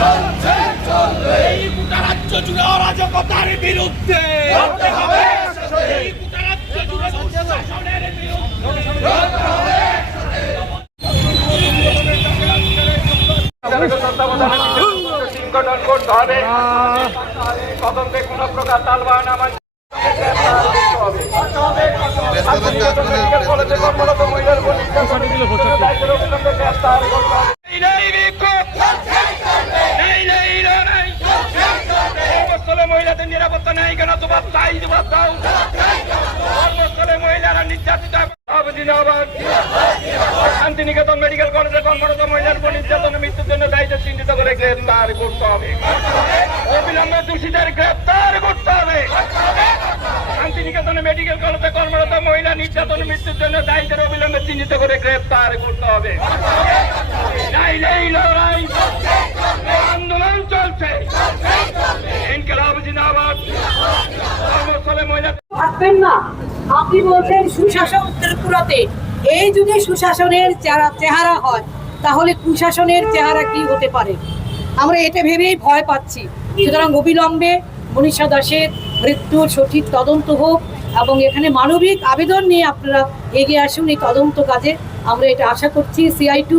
এই গোটা রাজ্য জুড়ে অরাজকতার বিরুদ্ধে এই গোটা রাজ্য জুড়ে দুঃশাসনের বিরুদ্ধে সংগঠন করতে হবে। তদন্তে কোন প্রকার তালবাহানা মহিলাদের নিরাপত্তা নেই কেন? তোমার তাই জবাব দাও। কর্মস্থলে মহিলারা নির্যাতিত শান্তিনিকেতন মেডিকেল কলেজে কর্মরত মহিলার উপর নির্যাতনের মৃত্যুর জন্য দায়িত্ব চিহ্নিত করে গ্রেফতার করতে হবে। অবিলম্বে দোষীদের গ্রেফতার করতে হবে। শান্তিনিকেতনে মেডিকেল কলেজে কর্মরত মহিলা নির্যাতনের মৃত্যুর জন্য দায়ীদের অবিলম্বে চিহ্নিত করে গ্রেফতার করতে হবে। নাইলেই লড়াই আন্দোলন চলছে। ইনকিলাব জিন্দাবাদ। কর্মস্থলে মহিলা থাকবেন না। আপনি বলছেন সুশাসন ত্রিপুরাতে। এই যদি সুশাসনের চেহারা হয় তাহলে কুশাসনের চেহারা কি হতে পারে? আমরা এটা ভেবেই ভয় পাচ্ছি। সুতরাং অবিলম্বে মনীষা দাসের মৃত্যুর সঠিক তদন্ত হোক এবং এখানে মানবিক আবেদন নিয়ে আপনারা এগিয়ে আসুন এই তদন্ত কাজে। আমরা এটা আশা করছি। CI2